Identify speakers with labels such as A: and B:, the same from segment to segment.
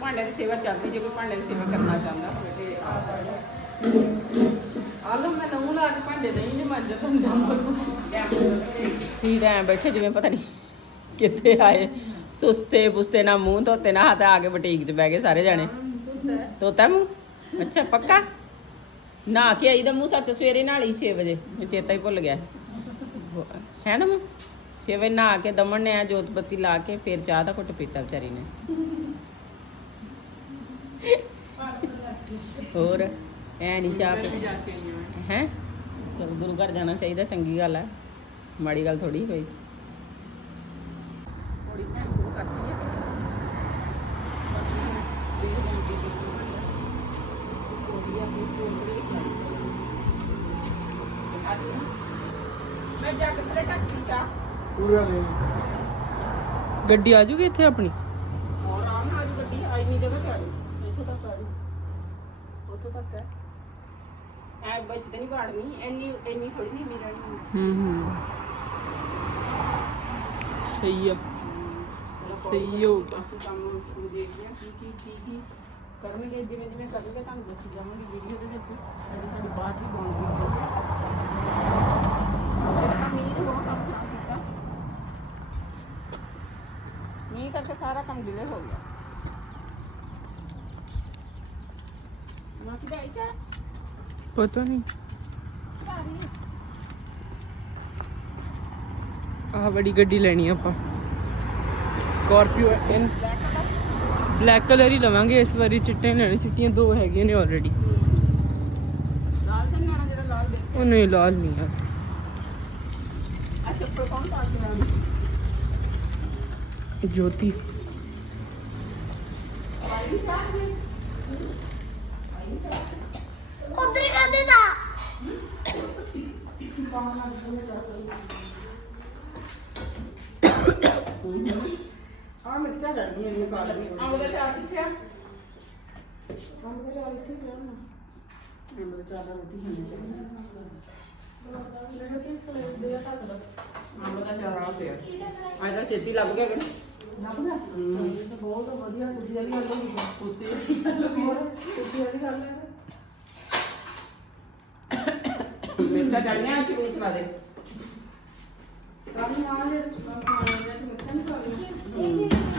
A: ਭਾਂਡੇ ਦੀ ਸੇਵਾ ਚੱਲਦੀ, ਜੇ ਕੋਈ ਭਾਂਡੇ ਦੀ ਸੇਵਾ ਕਰਨਾ ਚਾਹੁੰਦਾ ਹੋਵੇ ਤੇ ਆ ਲਓ, ਮੈਂ ਨਹੁੰ ਲਾ ਕੇ ਭਾਂਡੇ ਨਹੀਂ ਨਹੀਂ ਮੰਜਦਾ ਤੁਹਾਨੂੰ ਕੀ ਤਾਂ ਬੈਠੇ, ਜਿਵੇਂ ਪਤਾ ਨਹੀਂ ਕਿੱਥੇ ਆਏ, ਸੁਸਤੇ ਪੁਸਤੇ ਨਾ ਮੂੰਹ ਧੋਤੇ, ਨਾ ਹੱਥ ਆ ਕੇ ਬੁਟੀਕ 'ਚ ਬਹਿ ਗਏ ਸਾਰੇ ਜਾਣੇ। ਧੋਤਾ ਮੂੰਹ? ਅੱਛਾ, ਪੱਕਾ? ਨਾ ਕੇ ਆਈ ਦਾ ਮੂੰਹ ਸੱਚ ਸਵੇਰੇ ਨਾਲ ਹੀ 6 ਵਜੇ, ਮੈਂ ਚੇਤਾ ਹੀ ਭੁੱਲ ਗਿਆ। ਹੈ ਨਾ ਮੂੰਹ? 6 ਵਜੇ ਨਹਾ ਕੇ ਦਮਨ ਨੇ ਆ ਜੋਤ ਬੱਤੀ ਲਾ ਕੇ ਫਿਰ ਚਾਹ ਦਾ ਘੁੱਟ ਪੀਤਾ ਵਿਚਾਰੀ ਨੇ। ਹੋਰ ਐ ਨਹੀਂ ਚਾਹ ਪੀ ਹੈ ਚਲ ਗੁਰੂ ਘਰ ਜਾਣਾ ਚਾਹੀਦਾ ਚੰਗੀ ਗੱਲ ਹੈ ਮਾੜੀ ਗੱਲ ਥੋੜੀ ਹੋਈ। ਥੋੜੀ ਸ਼ੁਰੂ ਕਰਤੀ ਹੈ ਮੈਂ ਜਾ ਕੇ ਥਲੇ ਟੱਕੀ ਚਾਹ।
B: ਪੂਰਾ ਨਹੀਂ ਗੱਡੀ ਆ ਜੂਗੀ ਇੱਥੇ ਆਪਣੀ?
A: ਔਰ ਆਰਾਮ ਨਾਲ ਅੱਜ ਗੱਡੀ ਆਈ ਨਹੀਂ ਜਗ੍ਹਾ ਤੇ ਆਈ ਇੱਥੋਂ ਤੱਕ ਆ ਗਈ ਉੱਥੋਂ ਤੱਕ ਹੈ। ਐ ਵਿੱਚ ਤੇ ਨਹੀਂ ਵਾੜਨੀ ਇੰਨੀ ਇੰਨੀ ਥੋੜੀ ਨਹੀਂ ਮੇਰਾ
B: ਹੂੰ ਹੂੰ। ਸਹੀ ਆ। ਸਹੀ ਹੋ ਗਿਆ।
A: ਕੰਮ ਸ਼ੁਰੂ ਦੇਖਦੇ ਹਾਂ ਕੀ ਕੀ ਕੀ ਕੀ ਕਰਨਗੇ। ਜਿਵੇਂ ਜਿਵੇਂ ਕਰਨਗੇ ਤੁਹਾਨੂੰ ਦੱਸੀ ਜਾਵਾਂਗੀ ਵੀਡੀਓ ਦੇ ਵਿੱਚ। ਅਜੇ ਤੁਹਾਨੂੰ ਬਾਅਦ ਹੀ ਬਣਾਉਣੀ ਹੈ ਮੀਂਹ ਨੇ ਬਹੁਤ ਕੰਮ ਖਰਾਬ ਕੀਤਾ ਮੀਂਹ ਕਰਕੇ ਸਾਰਾ ਕੰਮ ਡਿਲੇ ਹੋ ਗਿਆ। ਮਾਸੀ ਦਾ
B: ਪਤਾ ਨਹੀਂ। ਆਹ ਬੜੀ ਗੱਡੀ ਲੈਣੀ ਆਪਾਂ। ਸਕਾਰਪੀਓ ਐਨ ਬਲੈਕ ਕਲਰ ਹੀ ਲਵਾਂਗੇ ਇਸ ਵਾਰੀ ਚਿੱਟੇ ਲੈਣੇ ਚਿੱਟੀਆਂ ਦੋ ਹੈਗੀਆਂ ਨੇ ਆਲਰੇਡੀ
A: ਲਾਲ ਤੇ ਜਿਹੜਾ ਲਾਲ ਦੇ
B: ਉਹ ਨਹੀਂ ਲਾਲ ਨਹੀਂ
A: ਆ। ਪਾ ਕੇ
B: ਜੋਤੀ
C: ਉਧਰ ਕਰ ਦੇ ਦਾ
A: ਆ ਮਿਰਚਾਂ ਲੜਨੀਆਂ ਨੇ ਕਾਲ ਵੀ ਅੰਬ ਦਾ ਚਾਰ ਕਿੱਥੇ ਆ ਅੰਬ ਦਾ ਚਾਰ ਇੱਥੇ ਪਿਆ ਨਾ ਅੰਬ ਦਾ ਚਾਰ ਦਾ ਰੋਟੀ ਖਾਣੀ ਚਾਹੀਦੀ ਅੰਬ ਦਾ ਚਾਰ ਪਿਆ ਅੱਜ ਤਾਂ ਛੇਤੀ ਲੱਭ ਗਿਆ ਕਿ ਲੱਭ ਗਿਆ ਬਹੁਤ ਵਧੀਆ ਤੁਸੀਂ ਵਾਲੀ ਗੱਲ ਹੋਈ ਤੁਸੀਂ ਤੁਸੀਂ ਵਾਲੀ ਗੱਲ ਹੈ। ਮਿਰਚਾਂ ਡਾਲੀਆਂ ਚ ਰੂਟ ਲਾ ਦੇ। ਕਾਹਨੂੰ ਆ ਜੇ ਸੁਣਾ ਖਾਣਾ ਤੇ ਮਿਰਚਾਂ ਨਹੀਂ ਪਾਉਣੀਆਂ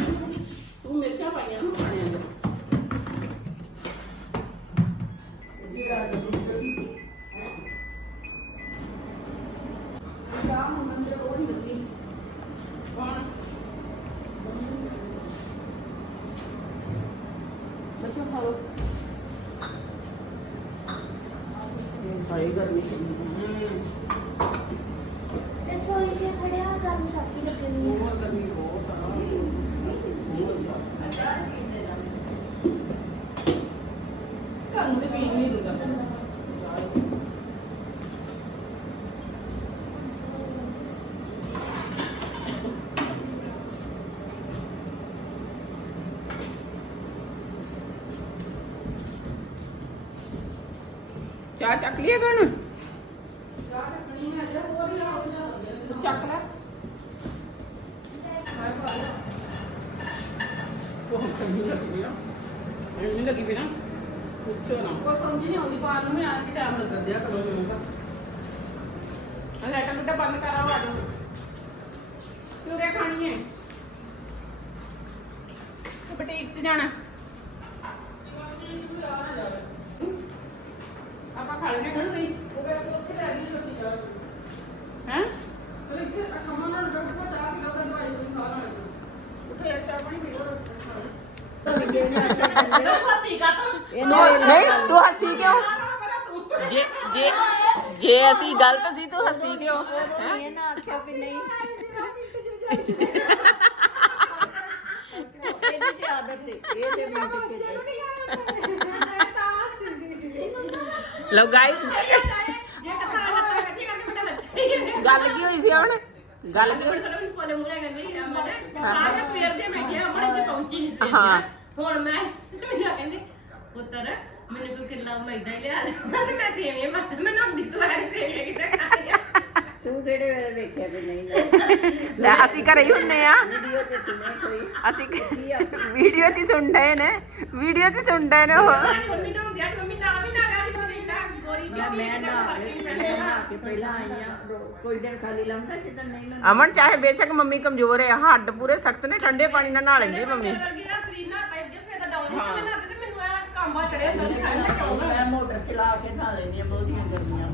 A: ਚਾਹ ਚੱਕ ਲਿਆ ਗਣ ਚਾਹ ਚੱਕਣੀ ਹੈ ਜੇ ਹੋਰ ਹੀ ਆ। ਹੋ ਚੱਕ ਲੈ। ਉਹ ਕੰਨੀ ਲੱਗੀ ਆ ਇਹ ਨਹੀਂ ਲੱਗੀ ਬਿਨਾ ਪੁੱਛੋ ਨਾ। ਕੋਈ ਸਮਝ ਨਹੀਂ ਆਉਂਦੀ ਪਾਣ ਨੂੰ ਮੈਂ ਆ ਕੇ ਟਾਈਮ ਲੱਗ ਦਿਆ ਕਰੋ। ਮੈਨੂੰ ਤਾਂ ਲੈਟਰ ਲੁੱਟਾ ਬੰਦ ਕਰਾ ਵਾ ਦੋ ਕਿਉਂ ਰੇ ਖਾਣੀ ਹੈ ਤੇ ਬੁਟੀਕ 'ਚ ਜਾਣਾ ਆਪਾਂ ਖਾ ਲੈਣੇ ਘਰ ਨਹੀਂ ਉਹ ਮੇਰੇ ਕੋਲ ਉੱਥੇ ਲੈ ਗਈ ਰੋਟੀ ਚਾਹ ਹੈ ਤੇ ਇੱਥੇ ਖਮਾ ਨਾਲ ਜੋੜ ਕੋ ਚਾਹ ਪੀ ਲਓ ਤਾਂ ਦਵਾਈ ਕੋਈ ਖਾ ਨਾ ਉੱਠੋ ਯਾਰ ਚਾਹ ਪਾਣੀ ਪੀਓ ਨਹੀਂ ਤੂੰ ਹੱਸੀ ਕਿਉਂ ਜੇ ਜੇ ਜੇ ਅਸੀਂ ਗਲਤ ਸੀ ਤੂੰ ਹੱਸੀ ਕਿਉਂ ਹੈ
C: ਇਹ ਨਾ ਆਖਿਆ ਵੀ ਨਹੀਂ ਇਹਦੀ ਤੇ ਆਦਤ ਹੈ ਇਹ ਤੇ ਮਿੰਟ ਕੇ
A: ਲੋ ਗਾਇਸ ਗੱਲ ਕੀ ਹੋਈ ਸੀ ਹੁਣ? ਗੱਲ ਕੀ ਹੋਈ? ਹਾਂ।
D: ਹੁਣ ਮੈਂ ਮੈਨੂੰ ਕਹਿੰਦੇ ਪੁੱਤਰ ਮੈਨੂੰ ਕੋਈ ਕਿੱਲਾ ਮੈਦਾ ਹੀ ਲਿਆ ਦੇ। ਮੈਂ ਸੇਵੀਆਂ ਬਸ ਮੈਂ ਨਹਾਉਂਦੀ ਤੋਂ ਬਾਅਦ ਸੇਵੀਆਂ ਕਿਤੇ ਖਾ ਗਿਆ
C: ਤੂੰ ਕਿਹੜੇ ਵੇਲੇ ਵੇਖਿਆ ਵੀ ਨਹੀਂ? ਲੈ
A: ਲੈ ਅਸੀਂ ਘਰੇ ਹੀ ਹੁੰਨੇ ਆ।
C: ਵੀਡੀਓ ਤੇ ਸੁਣੇ ਕੋਈ?
A: ਅਸੀਂ ਵੀਡੀਓ 'ਚ ਹੀ ਸੁਣਦੇ ਨੇ। ਵੀਡੀਓ 'ਚ ਹੀ ਸੁਣਦੇ ਨੇ ਉਹ।
D: ਮੰਮੀ ਨੂੰ ਹੁੰਦੀ ਆ ਮੰਮੀ ਨਾ ਵੀ ਨਾ ਗਾੜੀ ਨੂੰ ਦਿੰਦਾ ਗੋਰੀ
C: ਮੈਂ
D: ਚਿੱਟੀ
C: ਮੈਂ
D: ਇਹਦਾ
C: ਨਾ
D: ਫ਼ਰਕ
C: ਕੇ
D: ਨਹੀਂ
C: ਮੈਂ
D: ਪੈਂਦਾ
C: ਨਹਾ ਕੇ ਪਹਿਲਾਂ ਆਈ ਆ ਕੋਈ ਦਿਨ ਖਾਲੀ ਲਾਉਂਦਾ ਜਿੱਦਾਂ ਨਹੀਂ ਲਾਉਂਦਾ
A: ਅਮਨ ਚਾਹੇ ਬੇਸ਼ੱਕ ਮੰਮੀ ਕਮਜ਼ੋਰ ਹੈ ਹੱਡ ਪੂਰੇ ਸਖਤ ਨੇ ਠੰਡੇ ਪਾਣੀ ਨਾਲ ਨਹਾ ਲੈਂਦੀ ਮੰਮੀ।
D: ਮੇਰੇ ਵਰਗੀ ਦਾ ਸਰੀਰ ਨਾ ਤਾਂ ਜਿਸ ਵੇ ਦਾ ਡਾਊਨ ਨਹੀਂ ਮੈਂ ਨਹਾਤੇ ਤੇ ਮੈਨੂੰ ਆ ਕਾਂਬਾ ਚੜਿਆ ਅੰਦਰ ਦੀ ਠੰਡ ਕਿਉਂ
C: ਮੈਂ ਮੋਟਰ ਚਲਾ ਕੇ ਨਹਾ ਲੈਂਦੀ ਆ ਬਹੁਤੀਆਂ ਗਰਮੀਆਂ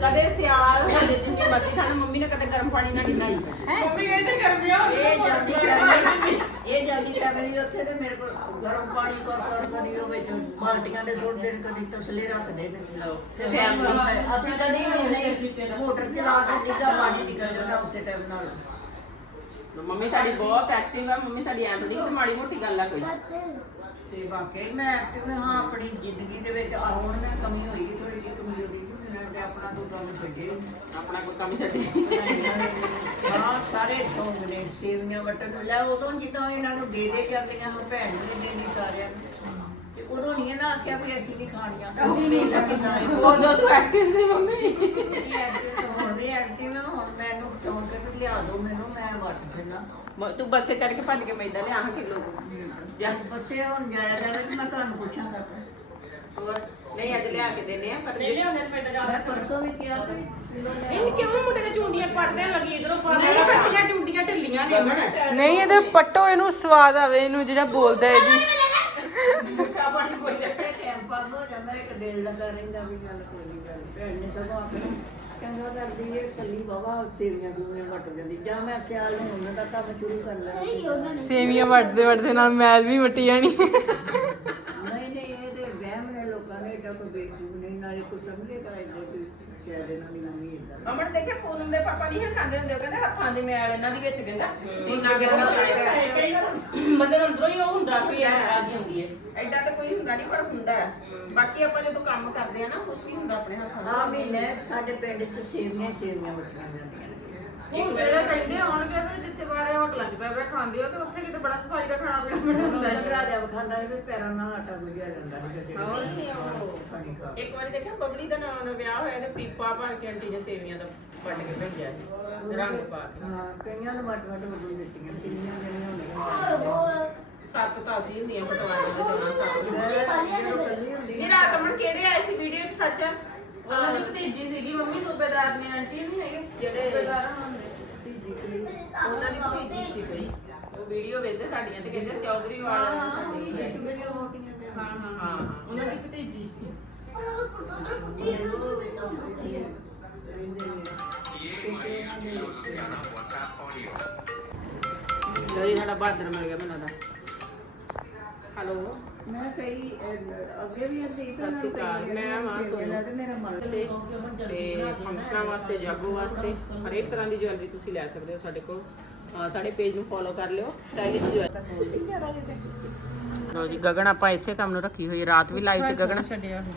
C: ਕਦੇ
A: ਸਿਆਲ। ਕਦੇ ਜਿੰਨੀ ਮਰਜ਼ੀ ਮੰਮੀ ਨੇ ਕਦੇ ਗਰਮ ਪਾਣੀ ਨਾਲ ਨਹੀਂ ਨਹਾਈ
D: ਮੰਮੀ ਕਹਿੰਦੇ ਗਰਮੀਆਂ
C: ਇਹ ਜਾਂਦੀ ਫੈਮਿਲੀ ਇਹ ਜਾਂਦੀ ਫੈਮਿਲੀ ਉੱਥੇ ਤੇ ਮੇਰੇ ਕੋਲ ਗਰਮ ਪਾਣੀ ਕਰ ਕਰ ਕਰੀ ਉਹ ਵਿੱਚ ਬਾਲਟੀਆਂ ਦੇ ਸੁੱਟ ਦੇਣ ਕਦੀ ਤਸਲੇ ਰੱਖਦੇ ਨੇ। ਤੇ ਸਾਨੂੰ ਹੁੰਦਾ ਹੈ, ਅਸੀਂ ਕਦੀ ਵੀ ਨਹੀਂ ਮੋਟਰ ਚਲਾ ਕੇ ਜਿੱਦਾਂ ਪਾਣੀ ਨਿਕਲ ਜਾਂਦਾ ਉਸੇ ਟਾਈਮ ਨਾਲ।
A: ਮੰਮੀ ਸਾਡੀ ਬਹੁਤ ਐਕਟਿਵ ਆ ਮੰਮੀ ਸਾਡੀ ਐਂ ਥੋੜੀ ਕਿ ਮਾੜੀ ਮੋਟੀ ਗੱਲ ਆ ਕੋਈ।
C: ਤੇ ਵਾਕਈ ਮੈਂ ਐਕਟਿਵ ਹਾਂ ਆਪਣੀ ਜ਼ਿੰਦਗੀ ਦੇ ਵਿੱਚ ਆ ਹੁਣ ਮੈਂ ਕਮੀ ਹੋਈ ਥੋੜੀ ਜਿਹੀ ਕਮੀ ਹੋਈ ਸੀ ਮੈਂ ਤੇ ਆਪਣਾ ਕੋਈ ਕੰਮ ਛੱਡੇ।
A: ਆਪਣਾ ਕੋਈ ਕੰਮ ਛੱਡੀ।
C: ਹਾਂ ਸਾਰੇ ਸ਼ੌਂਕ ਨੇ ਸੇਵੀਆਂ ਵਟਣ ਲੈ ਉਦੋਂ ਜਿੱਦਾਂ ਇਹਨਾਂ ਨੂੰ ਦੇ ਦੇ ਜਾਂਦੀਆਂ ਹਾਂ ਭੈਣ ਨੂੰ ਵੀ ਦੇਣੀ ਸਾਰਿਆਂ ਨੂੰ। ਤੇ ਉਦੋਂ ਨਹੀਂ ਇਹਨਾਂ ਆਖਿਆ ਵੀ ਅਸੀਂ ਨਹੀਂ ਖਾਣੀਆਂ। ਅਸੀਂ ਨਹੀਂ ਲੱਗਦਾ
A: ਉਦੋਂ ਤੂੰ ਐਕਟਿਵ ਸੀ ਮੰਮੀ।
C: ਹੁਣ ਵੀ ਐਕਟਿਵ ਹਾਂ ਹੁਣ ਮੈਨੂੰ ਸ਼ੌਂਕ ਹੈ ਵੀ ਲਿਆ ਦਿਓ ਮੈਨੂੰ ਮੈਂ ਵਟ ਦੇਣਾ
A: ਮ- ਤੂੰ ਬੱਸੇ ਕਰਕੇ ਭੱਜ ਕੇ ਮੈਦਾ ਲਿਆ ਹਾਂ ਕਿਲੋ ਜਾ।
C: ਬੱਸੇ ਹੁਣ ਜਾਇਆ ਜਾਵੇ ਤੇ ਮੈਂ ਤੁਹਾਨੂੰ ਪੁੱਛਾਂਗਾ
A: ਹੋਰ? ਨਹੀਂ ਅੱਜ ਲਿਆ ਕੇ ਦੇਨੇ ਆ ਪਰ
D: ਲੈ ਲਿਆਉਂਦੇ ਨੇ ਪਿੰਡ ਜਾ
C: ਮੈਂ ਪਰਸੋਂ ਵੀ ਕਿਹਾ ਕਿ ਕਿਲੋ ਲੈ
D: ਇਹ ਕਿਉਂ ਮੁੰਡੇ ਨੇ ਚੁੰਡੀਆਂ ਪੜਦੇ ਲੱਗੀ ਇਧਰੋਂ ਪੜ
A: ਨਹੀਂ ਪੱਟੀਆਂ ਚੁੰਡੀਆਂ ਢਿੱਲੀਆਂ ਨੇ
B: ਨਹੀਂ ਇਹਦੇ ਪੱਟੋ ਇਹਨੂੰ ਸਵਾਦ ਆਵੇ ਇਹਨੂੰ ਜਿਹੜਾ ਬੋਲਦਾ ਇਹਦੀ।
A: ਚਾਹ ਪਾਣੀ ਕੋਈ ਦੇ
C: ਟਾਈਮ ਪਾਸ ਹੋ ਜਾਂਦਾ ਇੱਕ ਦਿਲ ਲੱਗਾ ਰਹਿੰਦਾ ਵੀ ਗੱਲ ਕੋਈ ਨਹੀਂ ਗੱਲ ਭੈਣ ਨੇ ਸਗੋਂ ਆਪਣੀ ਚੰਗਾ ਕਰਦੀ ਏ ਕੱਲੀ ਬਾਬਾ ਸੇਵੀਆਂ ਸੂਵੀਆਂ ਵੱਟ ਜਾਂਦੀ ਜਾਂ ਮੈਂ ਸਿਆਲ ਨੂੰ ਉਹਨਾਂ ਦਾ ਕੰਮ ਸ਼ੁਰੂ ਕਰ ਲੈਣਾ
B: ਸੇਵੀਆਂ ਵੱਟਦੇ ਵੱਟਦੇ ਨਾਲ ਮੈਲ ਵੀ ਵਟੀ ਜਾਣੀ।
C: ਨਹੀਂ ਨਹੀਂ ਇਹ ਤੇ ਵਹਿਮ ਨੇ ਲੋਕਾਂ ਨੇ ਏਡਾ ਕੋਈ ਬੇਵਕੂਫ ਨਹੀਂ ਨਾਲੇ ਕੋਈ ਸਮਝੇਗਾ ਏਦਾਂ ਕੋਈ ਸ਼ਾਇਦ ਇਹਨਾਂ ਦੀ ਮੰਮੀ
A: ਅਮਨ ਦੇਖੇ ਪੂਨਮ ਦੇ ਪਾਪਾ ਨਹੀਂ ਹੈ ਖਾਂਦੇ ਹੁੰਦੇ ਉਹ ਕਹਿੰਦੇ ਹੱਥਾਂ ਦੀ ਮੈਲ ਇਹਨਾਂ ਦੀ ਵਿੱਚ ਕਹਿੰਦਾ ਸੀਨਾ
D: ਕਈ ਵਾਰ ਬੰਦੇ ਨੂੰ ਅੰਦਰੋਂ ਹੀ ਉਹ ਹੁੰਦਾ ਵੀ ਇਹ
A: ਇਹ ਰਾਜੀ ਹੁੰਦੀ ਹੈ। ਐਡਾ ਤਾਂ ਕੋਈ ਹੁੰਦਾ ਨਹੀਂ ਪਰ ਹੁੰਦਾ ਹੈ। ਬਾਕੀ ਆਪਾਂ ਜਦੋਂ ਕੰਮ ਕਰਦੇ ਆ ਨਾ ਕੁਝ ਵੀ ਹੁੰਦਾ ਆਪਣੇ ਹੱਥਾਂ
C: ਆ ਮਹੀਨੇ ਸਾਡੇ ਪਿੰਡ 'ਚ ਸੇਵੀਆਂ ਹੀ ਸੇਵੀਆਂ ਵੱਟੀਆਂ ਜਾਂਦੀਆਂ।
E: ਹੁਣ ਜਿਹੜੇ ਕਹਿੰਦੇ ਹੋਣਗੇ ਤੇ ਜਿੱਥੇ ਬਾਰੇ ਹੋਟਲਾਂ 'ਚ ਬੈ ਬੈ ਖਾਂਦੇ ਹੋ ਤੇ ਉੱਥੇ ਕਿਤੇ ਬੜਾ ਸਫ਼ਾਈ ਦਾ ਖਾਣਾ ਪੀਣਾ ਬਣਾ ਹੁੰਦਾ ਹੈ।
C: ਰਾਜਾ ਵਖਾਂਦਾ ਵੀ ਪੈਰਾਂ ਨਾਲ ਆਟਾ ਗੁੰਝਿਆ ਜਾਂਦਾ ਹੈ।
E: ਹੋਰ ਨਹੀਂ ਉਹ।
C: ਖਾਣੀ ਖਾ
A: ਇੱਕ ਵਾਰੀ ਦੇਖਿਆ ਬਬਲੀ ਦਾ ਨਾਮ ਵਿਆਹ ਹੋਇਆ ਤੇ ਪੀਪਾ ਭਰ ਕੇ ਆਂਟੀ ਨੇ ਸੇਵੀਆਂ ਦਾ ਵੱਢ ਕੇ ਭੇਜਿਆ ਸੀ, ਰੰਗ ਪਾ ਕੇ।
C: ਹਾਂ ਕਈਆਂ ਨੂੰ ਵੱਟ ਵੱਟ ਵੱਟ ਦਿੱਤੀਆਂ ਕਿੰਨੀਆਂ ਜਣੀਆਂ ਹੁੰਦੀਆਂ।
A: ਸੱਤ ਤਾਂ ਅਸੀਂ ਹੁੰਦੀਆਂ ਪਟਵਾਰੀ ਦੇ ਚੋਣਾ ਸੱਤ।
C: ਜਦੋਂ ਕੱਲੀ ਹੁੰਦੀ।
E: ਇਹ ਰਾਤ ਅਮਨ ਕਿਹੜੇ ਆਏ ਸੀ ਵੀਡੀਓ 'ਚ ਸੱਚ? ਉਹਨਾਂ ਦੀ ਭਤੀਜੀ ਸੀਗੀ ਮੰਮੀ ਸੂਬੇਦਾਰ ਨੇ ਆਂਟੀ ਨਹੀਂ ਹੈਗੇ?
A: ਜਿਹੜੇ
E: ਸੂਬੇਦਾਰ ਹੁੰਦੇ
C: ਭਤੀਜੀ ਕੋਈ
A: ਉਹਨਾਂ ਦੀ ਭਤੀਜੀ ਸੀ ਕੋਈ ਉਹ ਵੀਡੀਓ ਵੇਖਦੇ ਸਾਡੀਆਂ ਤੇ ਕਹਿੰਦੇ ਚੌਧਰੀ ਵਾਲਾ
C: ਇੱਕ ਵੀਡੀਓ ਹੋਟੀਆਂ ਤੇ
E: ਹਾਂ ਹਾਂ
A: ਹਾਂ।
E: ਉਹਨਾਂ ਦੀ ਭਤੀਜੀ
A: ਲੋਈ ਸਾਡਾ ਬਾਦਰ ਮਿਲ ਗਿਆ ਮੈਨੂੰ ਦਾ ਹੈਲੋ?
C: ਮੈਂ ਕਈ ਅਹ, ਅੱਗੇ ਵੀ ਅੱਗੇ
A: ਸਤਿ ਸ਼੍ਰੀ ਅਕਾਲ। ਮੈਂ ਮਾਂ ਸੋਨੂੰ।
C: ਤੇ ਮੇਰਾ ਮਨ
A: ਤੇ ਤੇ ਫੰਕਸ਼ਨਾਂ ਵਾਸਤੇ ਜਾਗੋ ਵਾਸਤੇ ਹਰੇਕ ਤਰ੍ਹਾਂ ਦੀ ਜੁਐਲਰੀ ਤੁਸੀਂ ਲੈ ਸਕਦੇ ਹੋ ਸਾਡੇ ਕੋਲ। ਅਹ ਸਾਡੇ ਪੇਜ ਨੂੰ ਫੋਲੋ ਕਰ ਲਿਓ। ਸਟਾਈਲਿਸ਼ ਲੋ ਜੀ ਗਗਨ ਆਪਾਂ ਇਸੇ ਕੰਮ ਨੂੰ ਰੱਖੀ ਹੋਈ ਰਾਤ ਵੀ ਲਾਈਵ ਚ ਗਗਨ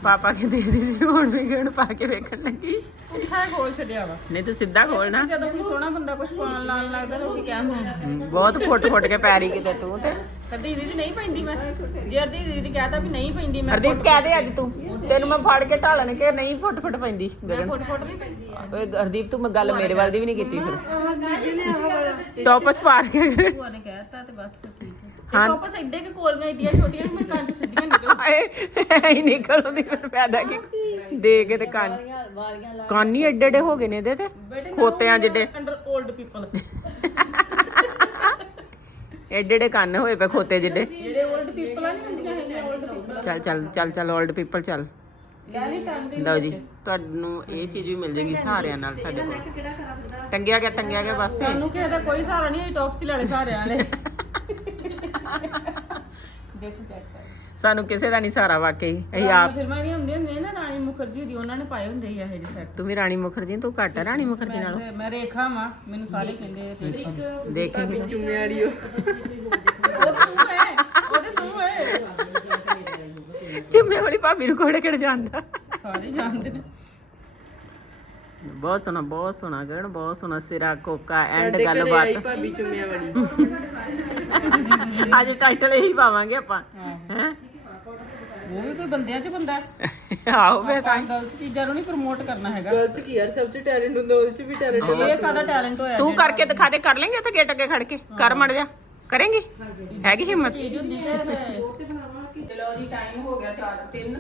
A: ਪਾਪਾ ਕੇ ਦੇ ਦੀ ਸੀ ਹੁਣ ਵੀ ਗਗਨ ਪਾ ਕੇ ਵੇਖਣ ਲੱਗੀ।
E: ਪੁੱਠਾ ਖੋਲ ਛੱਡਿਆ ਵਾ।
A: ਨਹੀਂ ਤੂੰ ਸਿੱਧਾ ਖੋਲਣਾ
E: ਜਦੋਂ ਕੋਈ ਸੋਹਣਾ ਬੰਦਾ ਕੁਝ ਪਾਉਣ ਲਾਣ ਲੱਗਦਾ ਲੋਕੀ ਹੁਣ
A: ਬਹੁਤ ਫੁੱਟ ਫੁੱਟ ਕੇ ਪੈਰੀ ਕਿਤੇ ਤੂੰ ਤੇ।
E: ਕਦੀ ਦੀਦੀ ਨਹੀਂ ਪੈਂਦੀ ਮੈਂ। ਜੇ ਅਰਦੀ ਦੀਦੀ ਕਹਤਾ ਵੀ ਨਹੀਂ ਪੈਂਦੀ ਮੈਂ
A: ਹਰਦੀਪ ਕਹਿ ਦੇ ਅੱਜ ਤੂੰ। ਤੈਨੂੰ ਮੈਂ ਫੜ ਕੇ ਢਾਲਣ ਕੇ ਨਹੀਂ ਫੁੱਟ ਫੁੱਟ ਪੈਂਦੀ ਗਗਨ।
E: ਫੁੱਟ ਫੁੱਟ ਨਹੀਂ ਪੈਂਦੀ
A: ਓਏ ਹਰਦੀਪ ਤੂੰ ਮੈਂ ਗੱਲ ਮੇਰੇ ਵੱਲ ਦੀ ਵੀ ਨਹੀਂ ਕੀਤੀ ਫਿਰ। ਟੌਪਸ ਪਾ ਕੇ
E: ਭੂਆ ਨੇ ਕਹਿਤਾ ਤੇ ਬਸ ਫਿਰ ਠੀਕ ਹਾਂ। ਆਪਸ ਐਡੇ ਕਿ ਕੋਲੀਆਂ ਏਡੀਆਂ ਛੋਟੀਆਂ ਮੇਰੇ ਕੰਨ ਸਿੱਧੀਆਂ ਨਿਕਲ
A: ਹਾਏ ਨਿਕਲਉਂਦੀ ਫਿਰ ਫਾਇਦਾ ਕੀ? ਦੇ ਕੇ ਤੇ ਕੰਨ। ਕੰਨ ਹੀ ਐਡੇ ਐਡੇ ਹੋ ਗਏ ਨੇ ਇਹਦੇ ਤੇ ਖੋਤਿਆਂ ਜਿੱਡੇ।
E: ਅੰਡਰ 올ਡ ਪੀਪਲ
A: ਐਡੇ ਐਡੇ ਕੰਨ ਹੋਏ ਪਏ ਖੋਤੇ ਜਿੱਡੇ।
E: ਜਿਹੜੇ 올ਡ ਪੀਪਲ ਆ ਨਹੀਂ ਹੁੰਦੀਆਂ ਹੈਗੀਆਂ 올ਡ ਪੀਪਲ
A: ਚੱਲ ਚੱਲ ਚੱਲ ਚੱਲ। 올ਡ ਪੀਪਲ ਚੱਲ ਲਓ ਜੀ ਤੁਹਾਨੂੰ ਇਹ ਚੀਜ਼ ਵੀ ਮਿਲ ਜੇਗੀ ਸਾਰਿਆਂ ਨਾਲ ਸਾਡੇ ਕੋਲ। ਟੰਗਿਆ ਗਿਆ ਟੰਗਿਆ ਗਿਆ ਬਸ।
E: ਤੁਹਾਨੂੰ ਕਿਸੇ ਕੋਈ ਸਹਾਰਾ ਨਹੀਂ ਟੌਪਸੀ ਲੈਣੇ ਸਹਾਰਿਆਂ ਵਾਲੇ ਦੇਖੋ ਚੈੱਕ ਕਰ।
A: ਸਾਨੂੰ ਕਿਸੇ ਦਾ ਨਹੀਂ ਸਹਾਰਾ ਵਾਕਈ ਅਸੀਂ
E: ਆਪ ਫਿਲਮਾਂ ਵੀ ਹੁੰਦੀਆਂ ਹੁੰਦੀਆਂ ਨਾ ਰਾਣੀ ਮੁਖਰਜੀ ਦੀ ਉਹਨਾਂ ਨੇ ਪਾਏ ਹੁੰਦੇ ਸੀ ਇਹ ਜਿਹੇ ਸੈੱਟ
A: ਤੂੰ ਵੀ ਰਾਣੀ ਮੁਖਰਜੀ ਤੂੰ ਘੱਟ ਹੈ ਰਾਣੀ ਮੁਖਰਜੀ ਨਾਲੋਂ।
E: ਮੈਂ ਰੇਖਾ ਵਾਂ ਮੈਨੂੰ ਸਾਰੇ ਕਹਿੰਦੇ ਆ ਠੀਕ
A: ਦੇਖੀ
B: ਚੁੰਮੇ ਵਾਲੀ ਉਹ
E: ਉਹਦੇ ਤੂੰ ਹੈ ਉਹਦੇ ਤੂੰ ਹੈ।
A: ਚੁੰਮੇ ਵਾਲੀ ਭਾਬੀ ਨੂੰ ਕੋੜੇ ਕਿਹੜ ਜਾਂਦਾ
E: ਸਾਰੇ ਜਾਣਦੇ ਨੇ।
A: ਬਹੁਤ ਸੋਹਣਾ ਬਹੁਤ ਸੋਹਣਾ ਗਣ ਬਹੁਤ ਸੋਹਣਾ ਸਿਰਾ ਕੋਕਾ ਐਂਡ
B: ਸਾਡੇ ਘਰੇ ਆਈ
A: ਗੱਲਬਾਤ
B: ਭਾਬੀ ਚੁੰਮਿਆਂ ਵਾਲੀ।
A: ਅੱਜ ਟਾਈਟਲ ਇਹੀ ਪਾਵਾਂਗੇ ਆਪਾਂ। ਹੈ। ਉਹ ਵੀ ਕੋਈ ਬੰਦਿਆਂ 'ਚ ਬੰਦਾ ਹੈ।
F: ਆਹੋ ਫੇ ਤਾਂ
A: ਆਪਾਂ ਗਲਤ ਚੀਜ਼ਾਂ ਨੂੰ ਨਹੀਂ ਪ੍ਰਮੋਟ ਕਰਨਾ ਹੈਗਾ।
E: ਗਲਤ ਕੀ ਯਾਰ ਸਭ ਚ ਟੈਲੈਂਟ ਹੁੰਦਾ ਉਹਦੇ ਚ ਵੀ ਟੈਲੈਂਟ
A: ਇਹ ਕਾਹਦਾ ਟੈਲੈਂਟ ਹੋਇਆ
F: ਤੂੰ ਕਰਕੇ ਦਿਖਾ ਦੇ ਕਰ ਲੇਂਗੇ ਉੱਥੇ ਗੇਟ ਅੱਗੇ ਖੜ ਕੇ? ਕਰ ਮੜ ਜਾ। ਕਰੇਂਗੀ? ਹੈਗੀ ਹਿੰਮਤ?
A: ਚੀਜ਼ ਹੁੰਦੀ ਤੇ ਚਲੋ ਜੀ ਟਾਈਮ ਹੋ ਗਿਆ 4 3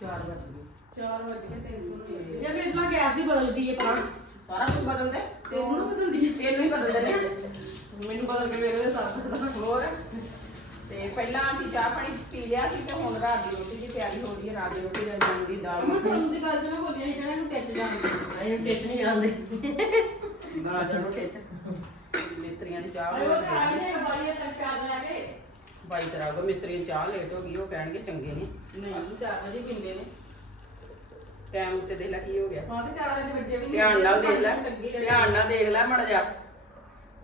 A: 4 ਵਜ 4 ਵਜ ਕੇ 3 ਮਿੰਟ
D: ਜੇ ਮੇਰੇ ਨਾਲ ਗੈਸ ਹੀ ਬਦਲਦੀ ਹੈ ਪਰ
A: ਸਾਰਾ ਕੁਝ ਬਦਲਦੇ? ਤੈਨੂੰ ਨਾ ਬਦਲਦੀ ਤੈਨੂੰ ਹੀ ਬਦਲਦੇ ਨੇ ਮੈਨੂੰ ਬਦਲ ਕੇ ਮੇਰੇ ਦੇ ਸਾਥ ਹੋਰ? ਤੇ ਪਹਿਲਾਂ ਅਸੀਂ ਚਾਹ ਪਾਣੀ ਪੀ ਲਿਆ ਸੀ ਤੇ ਹੁਣ ਰਾਤ ਦੀ ਰੋਟੀ ਦੀ ਤਿਆਰੀ ਹੋ ਰਹੀ ਹੈ। ਰਾਤ ਦੀ ਰੋਟੀ ਦਾ ਮੂੰਗ ਦੀ ਦਾਲ।
D: ਮੈਂ ਤੁਹਾਨੂੰ ਦੀ ਗੱਲ ਚ ਨਾ ਬੋਲੀ ਸੀ ਕਹਿੰਦਾ ਇਹਨੂੰ ਟਿੱਚ ਜਾਂਦੀ।
A: ਇਹ ਟਿੱਚ ਨਹੀਂ ਜਾਂਦੇ ਨਾ ਚਲੋ ਟਿੱਚ। ਮਿਸਤਰੀਆਂ ਦੀ ਚਾਹ
D: ਉਹ ਨੇ ਤੱਕ ਲੈ ਕੇ।
A: ਬਾਈ ਤਰ੍ਹਾਂ ਕੋ ਮਿਸਤਰੀ ਦੀ ਚਾਹ ਲੇਟ ਹੋ ਗਈ ਉਹ ਕਹਿਣਗੇ ਚੰਗੇ ਨੇ।
E: ਨਹੀਂ 4 ਵਜੇ ਪੀਂਦੇ ਨੇ।
A: ਟਾਈਮ ਉੱਤੇ ਦੇਖ ਲੈ ਕੀ ਹੋ ਗਿਆ।
E: ਹਾਂ ਤੇ 4 ਵਜੇ ਵੱਜੇ ਵੀ ਨਹੀਂ
A: ਧਿਆਨ ਨਾਲ ਦੇਖ ਲੈ। ਧਿਆਨ ਨਾਲ ਦੇਖ ਲੈ ਮੜ ਜਾ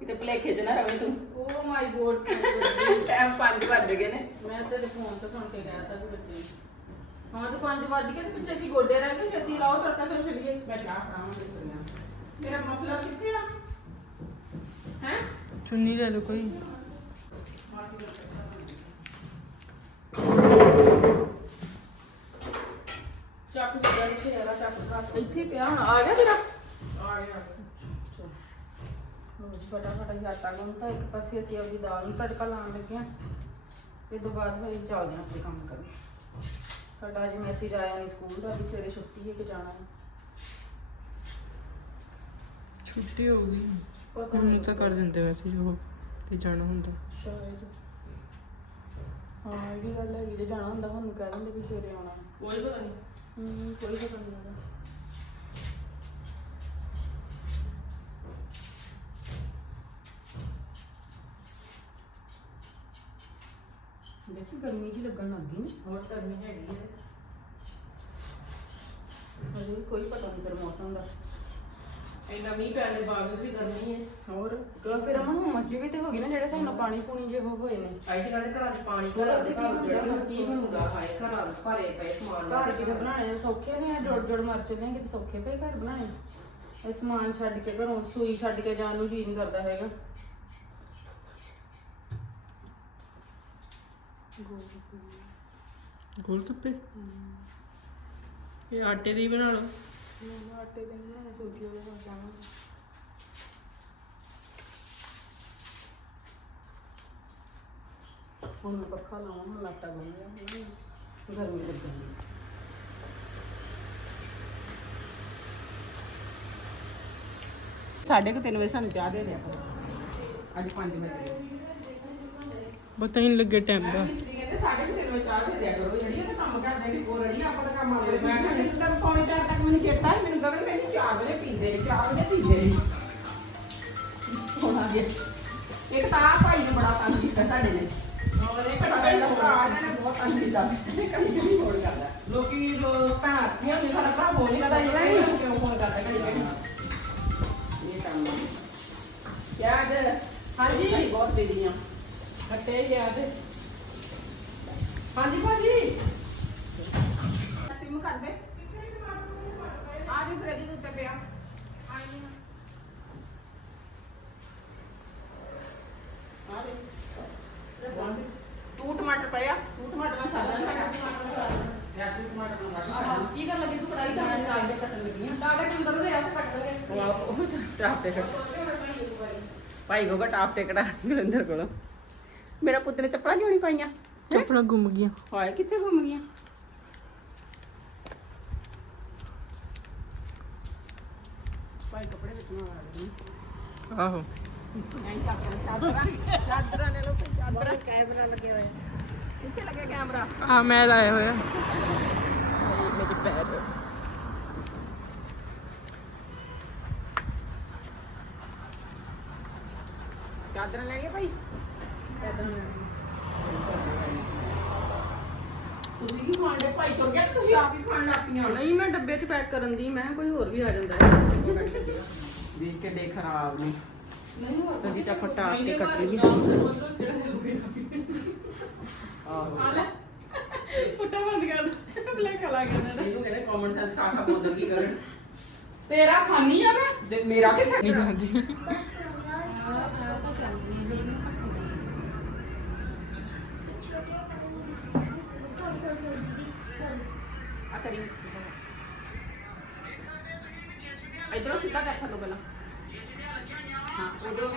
A: ਕਿਤੇ ਭਲੇਖੇ ਚ ਨਾ ਰਵੇਂ ਤੂੰ।
E: ਓ ਮਾਈ ਗੋਡ
A: ਟਾਈਮ 5 ਵੱਜ ਗਏ ਨੇ।
E: ਮੈਂ ਤੇਰੇ ਫੋਨ ਤੋਂ ਸੁਣ ਕੇ ਗਿਆ ਤਾਂ ਵੀ ਬੱਚੇ ਹਾਂ ਤੇ 5 ਵਜ ਗਏ ਤੇ ਪਿੱਛੇ ਕੀ ਗੋਡੇ ਰਹਿ ਗਏ ਛੇਤੀ ਲਾਓ ਤੜਕਾ ਫਿਰ ਚਲੀਏ।
A: ਮੈਂ ਚਾਹ ਖਾਵਾਂਗੇ ਮਿਸਤਰੀਆਂ
D: ਮੇਰਾ ਮਫਲਰ ਕਿੱਥੇ ਆ? ਹੈ?
E: ਚੁੰਨੀ ਲੈ ਲਓ ਕੋਈ।
A: ਚਾਕੂ ਦਾ ਇੱਥੇ ਹੈਗਾ ਚਾਕੂ ਰੱਖ
E: ਇੱਥੇ ਪਿਆ ਹੁਣ। ਆ ਗਿਆ ਤੇਰਾ?
A: ਆ ਗਿਆ।
E: ਫਟਾਫਟ ਅਸੀਂ ਆਟਾ ਗੁੰਨਤਾ। ਇੱਕ ਪਾਸੇ ਅਸੀਂ ਆਪਦੀ ਦਾਲ ਨੂੰ ਤੜਕਾ ਲਾਉਣ ਲੱਗੇ ਹਾਂ। ਇਹ ਤੋਂ ਬਾਅਦ ਫਿਰ ਚੱਲਦੇ ਹਾਂ ਆਪਣੇ ਕੰਮ ਕਰਨ। ਸਾਡਾ ਅੱਜ ਮੈਸੇਜ ਆਇਆ ਨਹੀਂ ਸਕੂਲ। ਦਾ ਵੀ ਸਵੇਰੇ ਛੁੱਟੀ ਹੈ ਕਿ ਜਾਣਾ ਹੈ?
B: ਛੁੱਟੀ ਹੋ ਗਈ।
E: ਪਤਾ
B: ਹੁਣ
E: ਨਹੀਂ
B: ਤਾਂ ਕਰ ਦਿੰਦੇ ਵੈਸੇ ਉਹ ਤੇ ਜਾਣਾ ਹੁੰਦਾ।
E: ਸ਼ਾਇਦ। ਹਾਂ ਇਹ ਗੱਲ ਹੈ ਜੇ ਜਾਣਾ ਹੁੰਦਾ ਹੁਣ ਕਹਿ ਦਿੰਦੇ ਵੀ ਸਵੇਰੇ ਆਉਣਾ। ਹੈ।
A: ਕੋਈ ਪਤਾ ਨਹੀਂ।
E: ਹੂੰ ਕੋਈ ਪਤਾ ਨਹੀਂ ਲੱਗਦਾ ਦੇਖੀ ਗਰਮੀ ਜੀ ਲੱਗਣ ਲੱਗ ਗਈ। ਨਾ
A: ਹੋਰ ਗਰਮੀ ਹੈਗੀ ਹੈ
E: ਹਜੇ ਵੀ ਕੋਈ ਪਤਾ ਨਹੀਂ ਮੌਸਮ ਦਾ।
A: ਇੰਨਾ ਮੀਂਹ ਪੈਣ ਦੇ ਬਾਵਜੂਦ ਵੀ ਗਰਮੀ ਹੈ।
E: ਹੋਰ? ਕਿਉਂ ਫਿਰ ਅਮਨ ਹੁਮਸ ਜਿਹੀ ਵੀ ਤੇ ਹੋ ਗਈ ਨਾ ਜਿਹੜੇ ਤੁਹਾਨੂੰ ਪਾਣੀ ਪੂਣੀ ਜੇ ਉਹ ਹੋਏ ਨੇ।
A: ਆਈ ਤੇ ਕਹਿੰਦੇ ਘਰਾਂ 'ਚ ਪਾਣੀ
E: ਘਰਾਂ ਦੇ ਕੀ
A: ਜਿਹੜਾ
E: ਬਣਦਾ?
A: ਕੀ ਬਣੂਗਾ? ਹਾਏ ਘਰਾਂ 'ਚ ਭਰੇ ਪਏ ਸਮਾਨ
E: ਘਰ ਕਿਤੇ ਬਣਾਣੇ ਸੌਖੇ ਨੇ ਜੋੜ ਜੋੜ ਮਰ ਚੱਲੇ ਕਿਤੇ ਸੌਖੇ ਪਏ ਘਰ ਬਣਾਣੇ ਇਹ ਸਮਾਨ ਛੱਡ ਕੇ ਘਰੋਂ ਸੂਈ ਛੱਡ ਕੇ ਜਾਣ ਨੂੰ ਜੀ ਨਹੀਂ ਕਰਦਾ ਹੈਗਾ।
B: ਗੋਲ ਗੱਪੇ ਇਹ ਆਟੇ ਦੀ ਬਣਾ ਲਓ।
E: ਮੈਨੂੰ ਆਟੇ ਦੇ ਬਣਾਣੇ ਸੂਜੀ ਵਾਲੇ ਬਣ ਜਾਣਗੇ ਹੁਣ ਮੈਂ ਪੱਖਾ ਲਾਵਾਂ ਹੁਣ ਆਟਾ ਗੁੰਨ ਲਿਆ ਹੁਣ ਗਰਮੀ ਲੱਗਣੀ
A: ਸਾਢੇ ਕੁ ਤਿੰਨ ਵਜੇ ਸਾਨੂੰ ਚਾਹ ਦੇ ਦਿਆ ਕਰੋ ਅੱਜ 5 ਵਜੇ
B: ਪਤਾ ਹੀ
A: ਕਹਿੰਦੇ ਸਾਢੇ ਕੁ ਤਿੰਨ ਵਜੇ ਚਾਹ ਦੇ ਦਿਆ ਕਰੋ ਜਿਹੜੀ ਕੰਮ ਕਰਦੇ ਨੇ ਕੋਲ ਰੜੀ ਆਪਾਂ ਦਾ ਕੰਮ ਆਪਣੇ ਮੈਂ ਕਿਹਾ ਮੈਨੂੰ ਤਾਂ ਪੌਣੇ ਚਾਰ ਤੱਕ ਮੈਨੂੰ ਚੇਤਾ ਹੈ ਮੈਨੂੰ ਗਗਨ ਕਹਿੰਦੀ 4 ਵਜੇ ਪੀਂਦੇ ਨੇ 4 ਵਜੇ ਪੀਂਦੇ ਨੇ। ਹੋਣਾ ਗਿਆ ਇੱਕ ਤਾਂ ਆਹ ਭਾਈ ਨੇ ਬੜਾ ਤੰਗ ਕੀਤਾ ਸਾਡੇ ਨੇ ਹੋਰ ਭਰਾ ਨੇ ਬਹੁਤ ਤੰਗ ਕੀਤਾ। ਕਦੀ ਕਦੀ ਫੋਨ ਕਰਦਾ। ਲੋਕੀ ਜੋ ਭੈਣ ਨਹੀਂ ਹੁੰਦੀ ਸਾਡਾ ਭਰਾ ਫੋਨ ਨਹੀਂ ਕਰਦਾ ਜਿਹੜਾ ਨਹੀਂ ਕਿਉਂ ਫੋਨ ਕਰਦਾ ਕਦੀ ਕਦੀ? ਇਹ ਕੰਮ ਹੈ ਯਾਦ ਹਾਂਜੀ। ਬਹੁਤ ਬੇਦੀਆਂ ਹਟੇ ਯਾਦ ਹਾਂਜੀ ਭਾਜੀ
E: ਸਿਮ ਕਰ ਦੇ। ਆ ਜੀ ਫ੍ਰਿਜ ਦੇ ਉੱਤੇ ਪਿਆ।
A: ਆ ਦੇ ਤੂੰ ਟਮਾਟਰ ਪਿਆ ਤੂੰ ਟਮਾਟਰ ਨਾਲ ਸਾਡਾ ਯਾਰ ਤੂੰ ਟਮਾਟਰ ਨਾਲ ਕੱਟ
E: ਕੀ ਕਰ ਲੱਗੀ ਤੂੰ? ਕੜਾਈ ਦਾ
A: ਨਾਲ ਦੇ ਕੱਟਣ ਲੱਗੀ
E: ਟਾਟਾ ਕਿੰਦਰ ਦੇ ਆ ਤੇ ਕੱਟ ਲਗੇ
A: ਆ ਉਹ ਟਾਪ ਤੇ ਭਾਈ ਕੋ ਟਾਪ ਤੇ ਕੜਾ ਗੁਰਿੰਦਰ ਕੋਲੋਂ। ਮੇਰਾ ਪੁੱਤ ਨੇ ਚੱਪਲਾਂ ਕਿਉਂ ਨਹੀਂ ਪਾਈਆਂ?
B: ਚੱਪਲਾਂ ਗੁੰਮ ਗਈਆਂ।
A: ਹਾਏ ਕਿੱਥੇ ਘੁੰਮ ਗਈਆਂ? ਭਾਈ ਕੱਪੜੇ ਵਿੱਚ ਨਾ ਆ ਗਏ
B: ਆਹੋ।
A: ਨਹੀਂ ਚਾਦਰਾਂ। ਚਾਦਰਾਂ ਨੇ ਲੋ ਚਾਦਰਾਂ। ਕੈਮਰਾ ਲੱਗੇ ਹੋਏ ਕਿੱਥੇ ਲੱਗਿਆ ਕੈਮਰਾ?
B: ਆ ਮੈਂ ਲਾਇਆ ਹੋਇਆ।
A: ਮੇਰੇ ਪੈਰ। ਚਾਦਰਾਂ ਲੈ ਗਏ ਭਾਈ? ਚਾਦਰਾਂ ਲੈ ਤੁਸੀਂ ਕੀ ਖਾਣ ਦੇ ਭਾਈ ਚੁਰ ਗਿਆ ਕਿ ਤੁਸੀਂ ਆਪ ਹੀ ਖਾਣ ਲੱਗ ਪਈਆਂ?
E: ਨਹੀਂ ਮੈਂ ਡੱਬੇ 'ਚ ਪੈਕ ਕਰਨ ਦੀ ਮੈਂ ਕਿਹਾ ਕੋਈ ਹੋਰ ਵੀ ਆ ਜਾਂਦਾ ਹੈ।
A: ਦੇਖ ਕੇ ਦੇ ਖਰਾਬ ਨੇ।
E: ਨਹੀਂ ਹੋਰ
A: ਅਸੀਂ ਤਾਂ ਫਟਾ ਕੇ ਕੱਟ ਲਈ ਆਹੋ।
E: ਫੁੱਟਾ ਬੰਦ ਕਰ ਬਲੈਕ ਲਾ ਗਿਆ ਨਾ
A: ਇਹਨੂੰ ਕਹਿੰਦੇ ਕਾਮਨ ਸੈਂਸ ਖਾ ਖਾ ਬੋਤਲ ਕੀ ਕਰਨ।
E: ਤੇਰਾ ਖਾਨੀ ਆ ਮੈਂ?
A: ਤੇ ਮੇਰਾ ਕਿੱਥੇ
B: ਨਹੀਂ ਜਾਂਦੀ
A: ਆ ਕਰੀ ਇਧਰੋਂ ਸਿੱਧਾ ਕਰ ਥੱਲੋਂ ਪਹਿਲਾਂ ਹਾਂ ਉਧਰੋਂ